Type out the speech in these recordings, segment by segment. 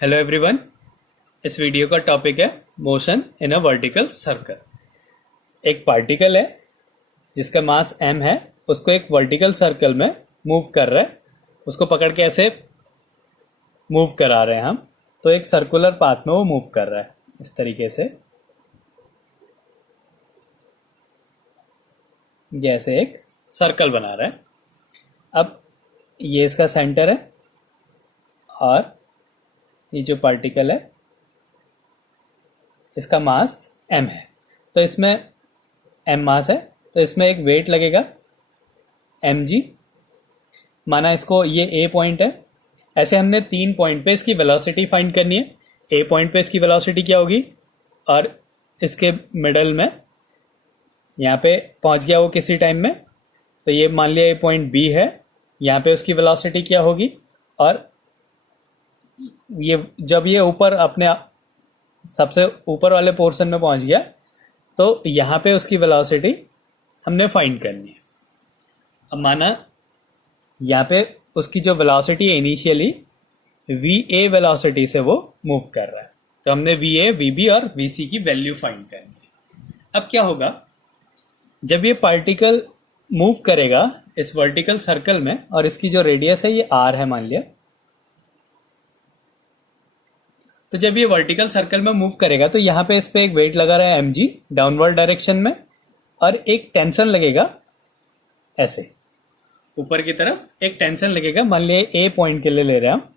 Hello everyone. इस video का topic है motion in a vertical circle. एक पार्टिकल है जिसका मास m है, उसको एक वर्टिकल सर्कल में मूव कर रहा है। उसको पकड़ के ऐसे मूव करा रहे हैं हम, तो एक सर्कुलर पाथ में वो मूव कर रहा है इस तरीके से। जैसे एक सर्कल बना रहा है। अब ये इसका सेंटर है और ये जो पार्टिकल है इसका मास m है। तो इसमें m मास है, तो इसमें एक वेट लगेगा mg। माना इसको ये a पॉइंट है। ऐसे हमने 3 पॉइंट पे इसकी वेलोसिटी फाइंड करनी है। a पॉइंट पे इसकी वेलोसिटी क्या होगी, और इसके मिडल में यहाँ पे पहुंच गया वो किसी टाइम में, तो ये मान लिया a पॉइंट b है। यहाँ पे उसकी वेलोसिटी क्या होगी, और ये जब ये ऊपर अपने सबसे ऊपर वाले पोर्शन में पहुंच गया तो यहाँ पे उसकी वेलोसिटी हमने फाइंड करनी है। अब माना यहाँ पे उसकी जो वेलोसिटी है इनिशियली va वेलोसिटी से वो मूव कर रहा है, तो हमने va, vb और vc की वैल्यू फाइंड करनी है। अब क्या होगा, जब ये पार्टिकल मूव करेगा इस वर्टिकल सर्कल में, और इसकी जो रेडियस है ये r है मान लिया, तो जब ये वर्टिकल सर्कल में मूव करेगा तो यहाँ पे इस पे एक वेट लगा रहा है mg डाउनवर्ड डायरेक्शन में, और एक टेंशन लगेगा ऐसे ऊपर की तरफ। एक टेंशन लगेगा, मान लिया a पॉइंट के लिए ले रहे हैं हम,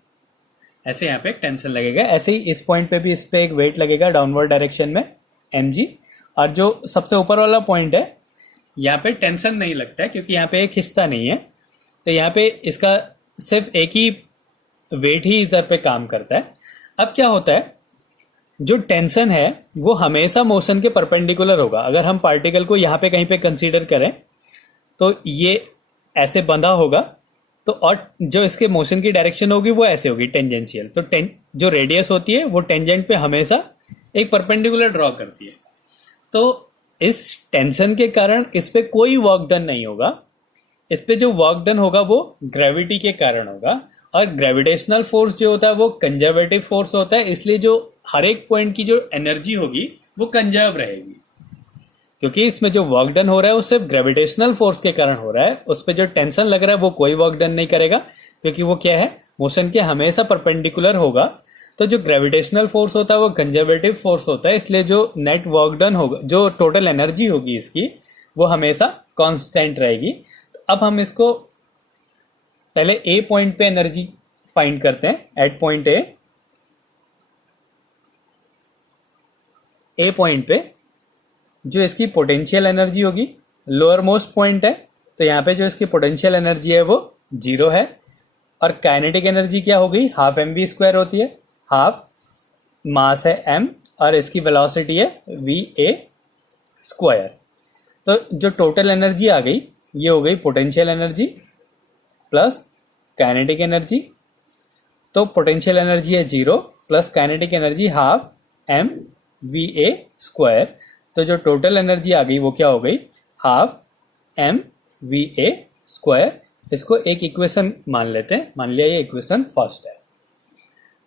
ऐसे यहाँ पे एक टेंशन लगेगा। ऐसे ही इस पॉइंट पे भी इस पे एक वेट लगेगा डाउनवर्ड डायरेक्शन में mg, और जो सबसे ऊपर वाला पॉइंट है यहाँ पे टेंशन नहीं लगता है क्योंकि यहाँ पे एक खिंचता नहीं है, तो यहाँ पे इसका सिर्फ एक ही वेट ही इधर पे काम करता है। अब क्या होता है, जो टेंशन है वो हमेशा मोशन के परपेंडिकुलर होगा। अगर हम पार्टिकल को यहाँ पे कहीं पे कंसीडर करें तो ये ऐसे बंधा होगा, तो और जो इसके मोशन की डायरेक्शन होगी वो ऐसे होगी टेंजेंशियल। तो जो रेडियस होती है वो टेंजेंट पे हमेशा एक परपेंडिकुलर ड्रॉ करती है। तो इस टेंशन के कारण इस पे कोई वर्क डन नहीं होगा। इस पे जो वर्क डन होगा वो ग्रेविटी के कारण होगा, और ग्रेविटेशनल फोर्स जो होता है वो कंजर्वेटिव फोर्स होता है, इसलिए जो हर एक पॉइंट की जो एनर्जी होगी वो कंजर्व रहेगी, क्योंकि इसमें जो वर्क डन हो रहा है वो सिर्फ ग्रेविटेशनल फोर्स के कारण हो रहा है। उस पर जो टेंशन लग रहा है वो कोई वर्क डन नहीं करेगा, क्योंकि वो क्या है, मोशन के हमेशा परपेंडिकुलर होगा। तो जो ग्रेविटेशनल फोर्स होता है वो कंजर्वेटिव फोर्स होता है, इसलिए जो नेट वर्क डन होगा, जो टोटल एनर्जी होगी इसकी, वो हमेशा कांस्टेंट रहेगी। अब हम इसको पहले ए पॉइंट पे एनर्जी फाइंड करते हैं। एट पॉइंट ए पॉइंट पे जो इसकी पोटेंशियल एनर्जी होगी, लोअर मोस्ट पॉइंट है, तो यहाँ पे जो इसकी पोटेंशियल एनर्जी है वो 0 है। और काइनेटिक एनर्जी क्या होगी, हाफ mv² होती है। हाफ मास है m और इसकी वेलोसिटी है va²। तो जो टोटल एनर्जी आ गई ये हो गई potential energy plus kinetic energy. तो पोटेंशियल एनर्जी है 0 plus kinetic energy half mva²। तो जो टोटल एनर्जी आ गई वो क्या हो गई, हाफ mva²। इसको एक इक्वेशन मान लेते हैं, मान लिया ये इक्वेशन फर्स्ट है।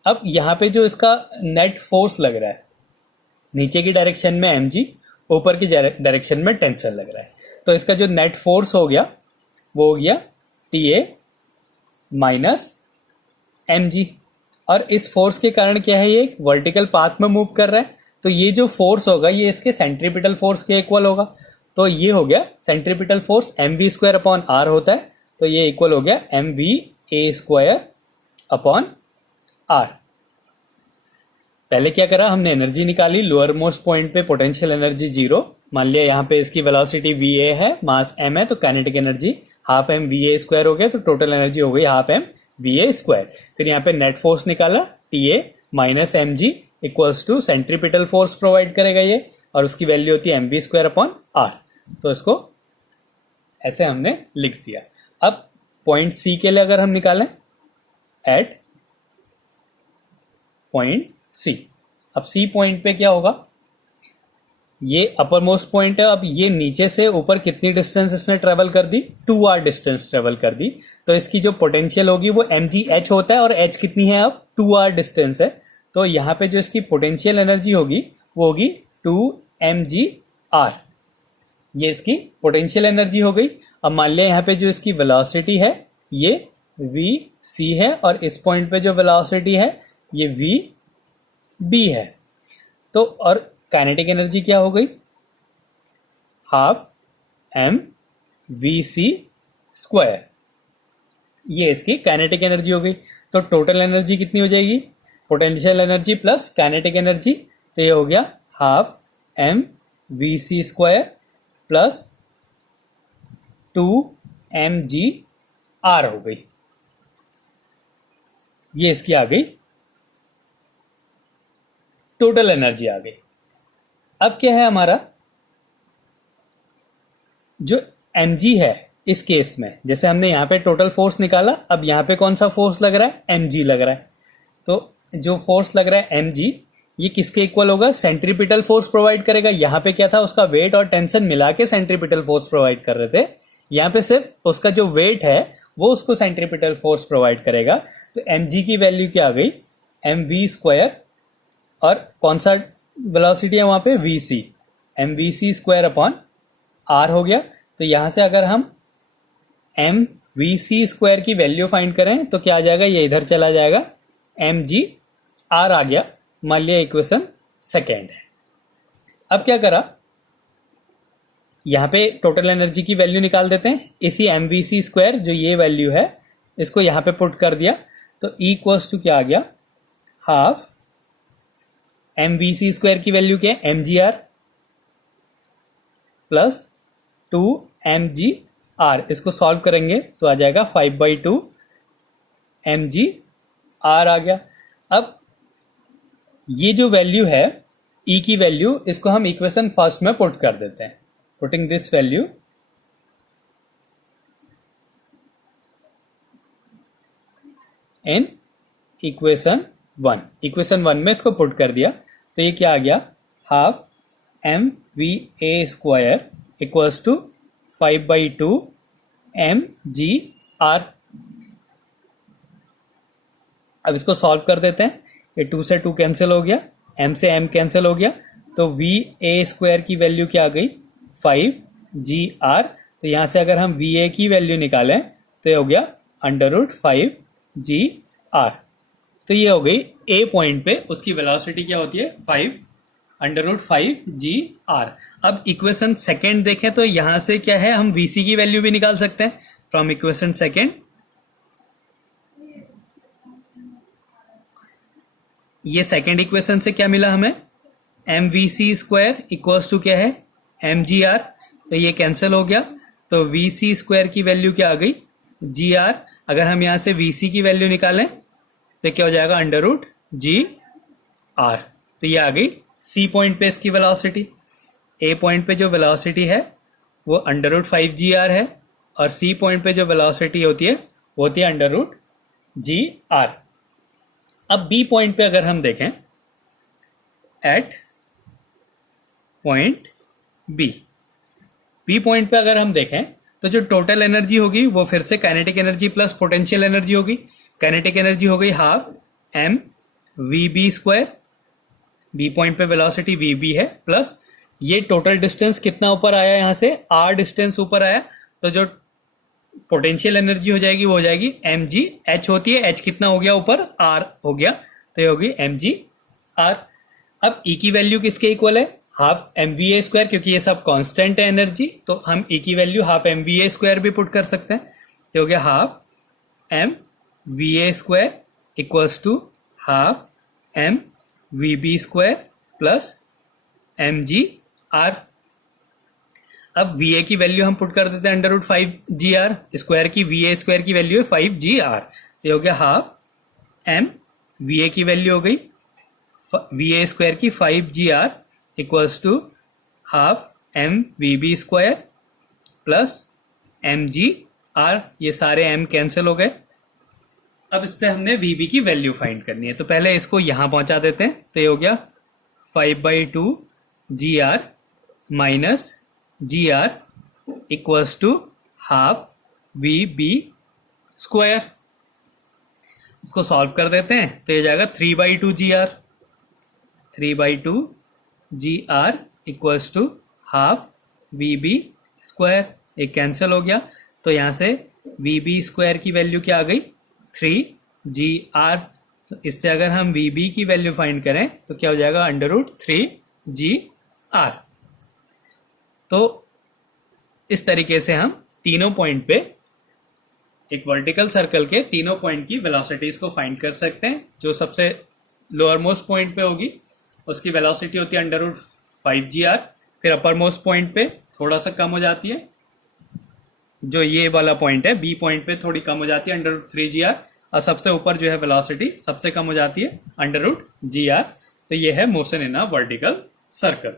अब यहाँ पे जो इसका नेट फोर्स लग रहा है, नीचे की डायरेक्शन में mg, ऊपर की डायरेक्शन में टेंशन लग रहा है, तो इसका जो नेट फोर्स हो गया वो हो गया TA माइनस mg। और इस फोर्स के कारण क्या है, ये वर्टिकल पाथ में मूव कर रहा है, तो ये जो फोर्स होगा ये इसके सेंट्रीपिटल फोर्स के इक्वल होगा। तो ये हो गया सेंट्रीपिटल फोर्स mv²/r होता है, तो ये इक्वल हो गया mva²/r। पहले क्या करा हमने, एनर्जी निकाली। लोअर मोस्ट पॉइंट पे पोटेंशियल एनर्जी 0, मान लिया यहाँ पे इसकी वेलोसिटी va है, मास m है, तो काइनेटिक एनर्जी हाफ mva² हो गया, तो टोटल एनर्जी हो गई हाफ mva²। फिर यहाँ पे नेट फोर्स निकाला, TA minus mg equals to centripetal force provide करेगा ये, और उसकी वैल्यू होती है mv²/r। तो इसको ऐसे हमने लिख दिया। अब पॉइंट C के लिए अगर हम निकालें, एट पॉइंट C, अब C पॉइंट पे क्या होगा, ये अपर मोस्ट पॉइंट है। अब ये नीचे से ऊपर कितनी डिस्टेंस इसने ट्रेवल कर दी, 2r डिस्टेंस ट्रेवल कर दी, तो इसकी जो पोटेंशियल होगी वो mgh होता है, और h कितनी है अब 2r डिस्टेंस है, तो यहाँ पे जो इसकी पोटेंशियल एनर्जी होगी वो होगी 2mgr। ये इसकी पोटेंशियल एनर्जी हो गई। अब मान लिया यहाँ पे जो इसकी वेलोसिटी है ये vc है और इस पॉइंट पे जो वेलोसिटी है ये vb है। तो और काइनेटिक एनर्जी क्या हो गई, half M V C square. ये इसकी काइनेटिक एनर्जी हो गई। तो टोटल एनर्जी कितनी हो जाएगी, potential energy plus kinetic energy, तो ये हो गया half M V C square plus 2mgr हो गई। ये इसकी आ गई टोटल एनर्जी आ गई। अब क्या है हमारा जो mg है इस केस में, जैसे हमने यहां पे टोटल फोर्स निकाला, अब यहां पे कौन सा फोर्स लग रहा है, mg लग रहा है। तो जो फोर्स लग रहा है mg ये किसके इक्वल होगा, सेंट्रीपिटल फोर्स प्रोवाइड करेगा। यहां पे क्या था, उसका वेट और टेंशन मिला के सेंट्रीपिटल फोर्स प्रोवाइड कर रहे थे। यहां पे सिर्फ उसका जो वेट है वो उसको सेंट्रीपिटल फोर्स प्रोवाइड करेगा। तो mg की वैल्यू क्या आ गई, mv स्क्वायर, और कौन सा वेलोसिटी है वहां पे, vc, mvc square upon r हो गया। तो यहां से अगर हम mvc स्क्वायर की वैल्यू फाइंड करें तो क्या आ जाएगा, ये इधर चला जाएगा, mg r आ गया। मान लिया इक्वेशन सेकेंड है। अब क्या करा, यहां पे टोटल एनर्जी की वैल्यू निकाल देते हैं। इसी mvc स्क्वायर जो ये वैल्यू है इसको यहां पे पुट कर दिया, तो E इक्वल्स टू क्या आ गया, हाफ mvc स्क्वायर की वैल्यू क्या है, mgr प्लस 2mgr। इसको सॉल्व करेंगे तो आ जाएगा 5/2 mgr आ गया। अब ये जो वैल्यू है E की वैल्यू, इसको हम इक्वेशन फर्स्ट में पुट कर देते हैं। Putting this value in equation 1, equation 1 में इसको पुट कर दिया तो ये क्या आ गया, half M V A square equals to 5/2 mgr। अब इसको सॉल्व कर देते हैं। ये 2 से 2 कैंसिल हो गया, m से m कैंसिल हो गया, तो वी ए स्क्वायर की वैल्यू क्या आ गई, 5gr। तो यहां से अगर हम वी ए की वैल्यू निकालें तो ये हो गया √5gr। तो ये हो गई ए पॉइंट पे उसकी वेलोसिटी क्या होती है, 5√5gr। अब इक्वेशन सेकेंड देखें तो यहां से क्या है, हम vc की वैल्यू भी निकाल सकते हैं फ्रॉम इक्वेशन सेकेंड। ये सेकेंड इक्वेशन से क्या मिला हमें, mvc स्क्वायर इक्वल्स टू क्या है, mgr। तो ये कैंसिल हो गया, तो vc स्क्वायर की वैल्यू क्या आ गई, gr। अगर हम यहां से vc की वैल्यू निकालें तो क्या हो जाएगा, √gr। तो ये आ गई c पॉइंट पे इसकी वेलोसिटी। a पॉइंट पे जो वेलोसिटी है वो √5gr है, और c पॉइंट पे जो वेलोसिटी होती है वो होती है √gr। अब b पॉइंट पे अगर हम देखें, एट पॉइंट बी पॉइंट पे अगर हम देखें तो जो टोटल एनर्जी होगी वो फिर से kinetic energy plus potential energy होगी। काइनेटिक एनर्जी हो गई half M V B square, B point पे वेलोसिटी वी बी है, प्लस ये टोटल डिस्टेंस कितना ऊपर आया, यहां से आर डिस्टेंस ऊपर आया, तो जो पोटेंशियल एनर्जी हो जाएगी वो हो जाएगी mg। h होती है, h कितना हो गया ऊपर, r हो गया, तो ये होगी mgr। अब E की वैल्यू किसके इक्वल है, हाफ mva स्क्वायर, क्योंकि ये सब कांस्टेंट है एनर्जी, तो हम E की वैल्यू हाफ mva स्क्वायर भी पुट कर सकते हैं। तो हो गया half mva square equals to half mvb square plus mgr। अब va की वैल्यू हम पुट कर देते हैं √5gr स्क्वायर की, va स्क्वायर की वैल्यू है 5gr। तो ये हो गया हाफ m va की वैल्यू हो गई va स्क्वायर की 5gr equals to half mvb square plus mgr। ये सारे m कैंसिल हो गए। अब इससे हमने vb की वैल्यू फाइंड करनी है, तो पहले इसको यहां पहुंचा देते हैं। तो ये हो गया 5/2gr minus gr equals to half vb square. इसको सॉल्व कर देते हैं तो ये जाएगा 3/2gr। 3/2 GR equals to half VB square, एक कैंसिल हो गया, तो यहाँ से VB स्क्वायर की वैल्यू क्या आ गई 3GR। तो इससे अगर हम VB की वैल्यू फाइंड करें तो क्या हो जाएगा √3GR। तो इस तरीके से हम तीनों पॉइंट पे एक वर्टिकल सर्कल के तीनों पॉइंट की वेलोसिटीज को फाइंड कर सकते हैं। जो सबसे लोअर मोस्ट पॉइंट पे होगी उसकी वेलोसिटी होती है √5GR, फिर अपर मोस्ट पॉइंट पे थोड़ा सा कम हो जाती है, जो ये वाला पॉइंट है बी पॉइंट पे थोड़ी कम हो जाती है √3GR, और सबसे ऊपर जो है वेलोसिटी सबसे कम हो जाती है √GR। तो ये है motion in a vertical circle.